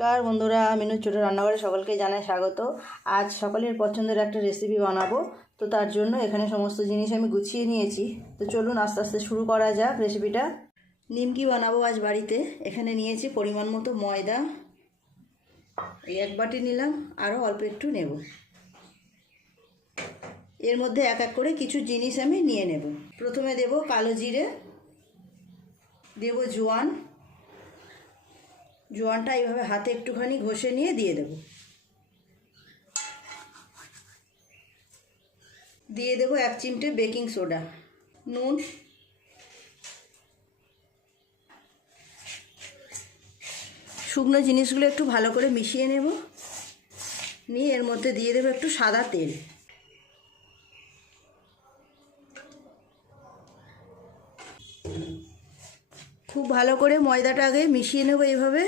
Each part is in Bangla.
নমস্কার বন্ধুরা, মিনু ছোটো রান্নাঘরে সকলকে জানাই স্বাগত। আজ সকালের পছন্দের একটা রেসিপি বানাবো। তো তার জন্য এখানে সমস্ত জিনিস আমি গুছিয়ে নিয়েছি। তো চলুন আস্তে আস্তে শুরু করা যাক রেসিপিটা। নিমকি বানাবো আজ বাড়িতে। এখানে নিয়েছি পরিমাণ মতো ময়দা, এই 1 বাটি নিলাম, আরও অল্প একটু নেব। এর মধ্যে এক এক করে কিছু জিনিস আমি নিয়ে নেব। প্রথমে দেব কালো জিরে, দেব জোয়ান। জোয়ানটা এইভাবে হাতে একটুখানি ঘষে নিয়ে দিয়ে দেব। দিয়ে দেব 1 চিমটে বেকিং সোডা, নুন, শুকনো জিনিসগুলো একটু ভালো করে মিশিয়ে নেব। নিয়ে এর মধ্যে দিয়ে দেব একটু সাদা তেল। খুব ভালো করে ময়দাটা আগে মিশিয়ে নেব এইভাবে।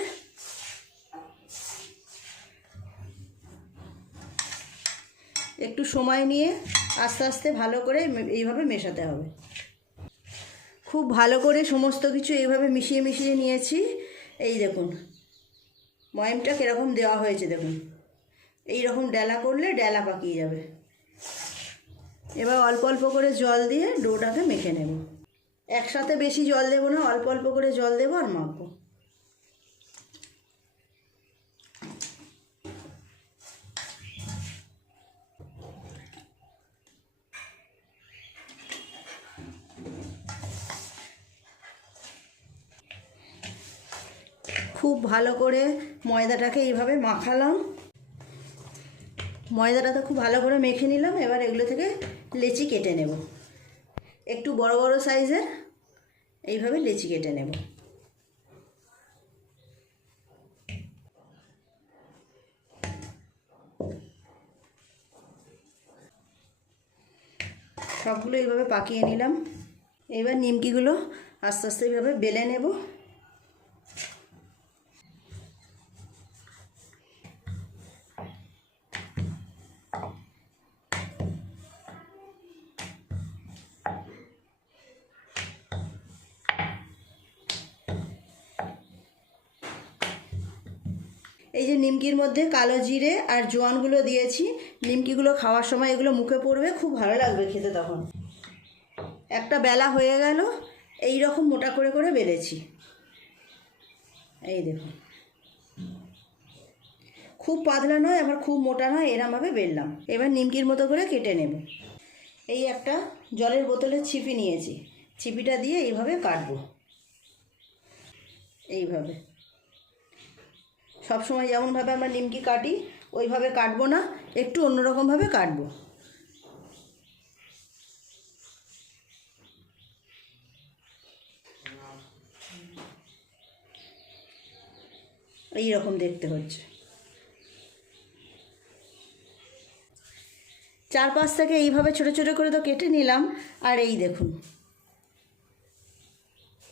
একটু সময় নিয়ে আস্তে আস্তে ভালো করে এইভাবে মেশাতে হবে। খুব ভালো করে সমস্ত কিছু এইভাবে মিশিয়ে মিশিয়ে নিয়েছি। এই দেখুন ময়ামটা কীরকম দেওয়া হয়েছে, দেখুন এই রকম ডেলা করলে ডেলা পাকিয়ে যাবে। এবার অল্প অল্প করে জল দিয়ে ডোটাকে মেখে নেব। একসাথে বেশি জল দেব না, অল্প অল্প করে জল দেবো আর মাখবো। খুব ভালো করে ময়দাটাকে এইভাবে মাখালাম। ময়দাটাতে খুব ভালো করে মেখে নিলাম। এবার এগুলো থেকে লেচি কেটে নেব। একটু বড় বড় সাইজের এইভাবে লেচি কেটে নেব। সবগুলো এইভাবে পাকিয়ে নিলাম। এবার নিমকিগুলো আস্তে আস্তে এইভাবে বেলে নেব। এই যে নিমকির মধ্যে কালো জিরে আর জোয়ানগুলো দিয়েছি, নিমকিগুলো খাওয়ার সময় এগুলো মুখে পড়বে, খুব ভালো লাগবে খেতে। তখন একটা বেলা হয়ে গেল, এই রকম মোটা করে করে বেলেছি। এই দেখুন খুব পাতলা নয় আবার খুব মোটা নয়, এরমভাবে বেললাম। এবার নিমকির মতো করে কেটে নেব। এই একটা জলের বোতলের ছিপি নিয়েছি, ছিপিটা দিয়ে এইভাবে কাটবো। এইভাবে সবসময় যেমনভাবে আমরা নিমকি কাটি ওইভাবে কাটবো না, একটু অন্যরকমভাবে কাটবো। এই রকম দেখতে হচ্ছে। 4-5 থেকে এইভাবে ছোটো ছোটো করে তো কেটে নিলাম। আর এই দেখুন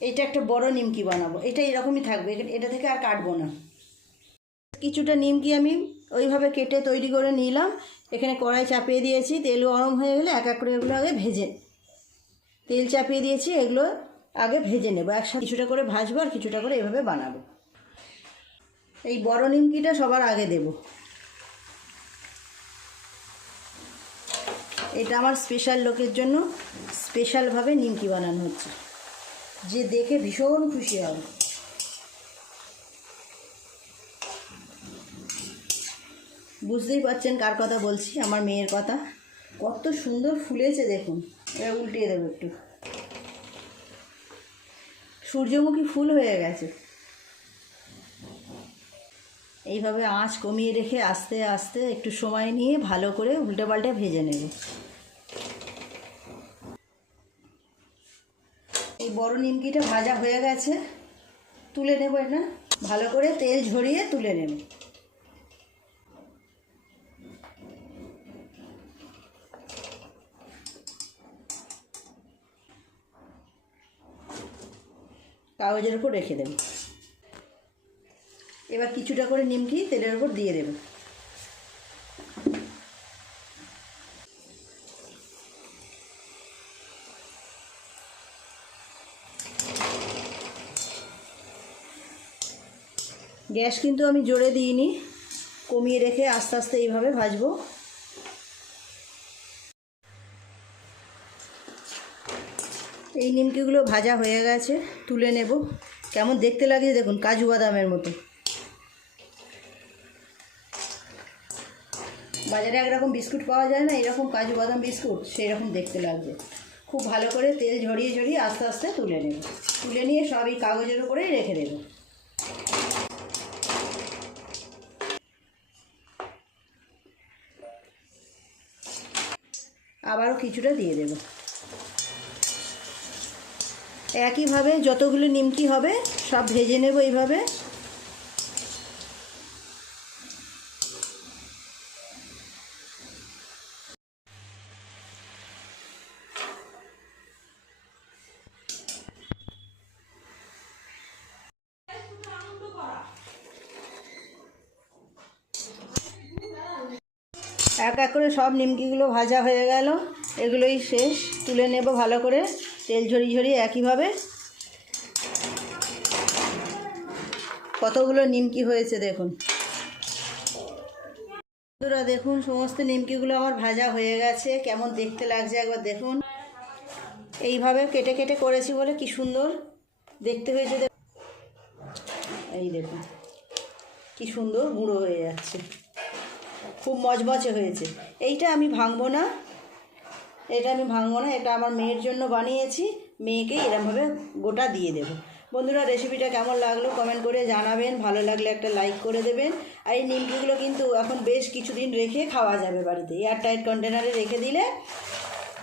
এইটা একটা বড় নিমকি বানাবো, এটা এরকমই থাকবে, এটা থেকে আর কাটবো না। কিছুটা নিমকি আমি ওইভাবে কেটে তৈরি করে নিলাম। এখানে কড়াই চাপিয়ে দিয়েছি, তেল গরম হয়ে গেলে এক এক করে এগুলো আগে ভেজে, তেল চাপিয়ে দিয়েছি, এগুলো আগে ভেজে নেবো একসাথে। কিছুটা করে ভাজবো আর কিছুটা করে এভাবে বানাবো। এই বড় নিমকিটা সবার আগে দেব। এটা আমার স্পেশাল লোকের জন্য স্পেশালভাবে নিমকি বানানো হচ্ছে, যে দেখে ভীষণ খুশি হবে। বুঝতেই পারছেন কার কথা বলছি, আমার মেয়ের কথা। কত সুন্দর ফুলেছে দেখুন। এবার উল্টিয়ে দেবো একটু, সূর্যমুখী ফুল হয়ে গেছে। এইভাবে আঁচ কমিয়ে রেখে আস্তে আস্তে একটু সময় নিয়ে ভালো করে উল্টে পাল্টে ভেজে নেব। এই বড় নিমকিটা ভাজা হয়ে গেছে, তুলে নেব। এটা ভালো করে তেল ঝরিয়ে তুলে নেব। কাগজের উপর রেখে দেব। এবার কিছুটা করে নিমকি তেলের উপর দিয়ে দেব। গ্যাস কিন্তু আমি জোরে দিইনি, কমিয়ে রেখে আস্তে আস্তে এইভাবে ভাজবো। এই নিমকিগুলো ভাজা হয়ে গেছে, তুলে নেব। কেমন দেখতে লাগছে দেখুন, কাজু বাদামের মতো। বাজারে একরকম বিস্কুট পাওয়া যায় না, এরকম কাজু বাদাম বিস্কুট, সেই রকম দেখতে লাগছে। খুব ভালো করে তেল ঝরিয়ে ঝরিয়ে আস্তে আস্তে তুলে নেব। তুলে নিয়ে সব এই কাগজের উপরেই রেখে দেব। আবারও কিছুটা দিয়ে দেব। একইভাবে যতগুলো নিমকি হবে সব ভেজে নেব এইভাবে। এক এক করে সব নিমকিগুলো ভাজা হয়ে গেল, এগুলোই শেষ। তুলে নেব ভালো করে, তেল ঝরিয়ে ঝরিয়ে একইভাবে। কতগুলো নিমকি হয়েছে দেখুন বন্ধুরা, দেখুন সমস্ত নিমকিগুলো আমার ভাজা হয়ে গেছে। কেমন দেখতে লাগছে একবার দেখুন। এইভাবে কেটে কেটে করেছি বলে কি সুন্দর দেখতে হয়েছে। এই দেখুন কি সুন্দর গুঁড়ো হয়ে যাচ্ছে, খুব মচমচে হয়েছে। এইটা আমি ভাঙবো না, এটা আমার মেয়ের জন্য বানিয়েছি। মেয়েকে এরমভাবে গোটা দিয়ে দেবো। বন্ধুরা, রেসিপিটা কেমন লাগলো কমেন্ট করে জানাবেন। ভালো লাগলে একটা লাইক করে দেবেন। আর এই নিমকিগুলো কিন্তু এখন বেশ কিছুদিন রেখে খাওয়া যাবে বাড়িতে। এয়ারটাইট কন্টেনারে রেখে দিলে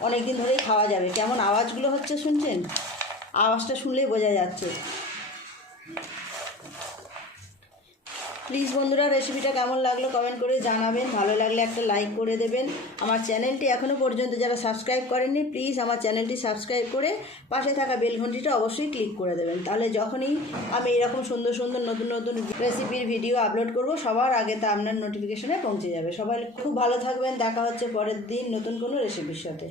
অনেক দিন ধরেই খাওয়া যাবে। কেমন আওয়াজগুলো হচ্ছে শুনছেন? আওয়াজটা শুনলেই বোঝা যাচ্ছে। প্লিজ বন্ধুরা, রেসিপিটা কেমন লাগলো কমেন্ট করে জানাবেন। ভালো লাগলে একটা লাইক করে দেবেন। আমার চ্যানেলটি এখনও পর্যন্ত যারা সাবস্ক্রাইব করেননি, প্লিজ আমার চ্যানেলটি সাবস্ক্রাইব করে পাশে থাকা বেল ঘন্টিটা অবশ্যই ক্লিক করে দেবেন। তাহলে যখনই আমি এরকম সুন্দর সুন্দর নতুন নতুন রেসিপির ভিডিও আপলোড করব, সবার আগে তা আপনার নোটিফিকেশনে পৌঁছে যাবে। সবাই খুব ভালো থাকবেন। দেখা হচ্ছে পরের দিন নতুন কোনো রেসিপির সাথে।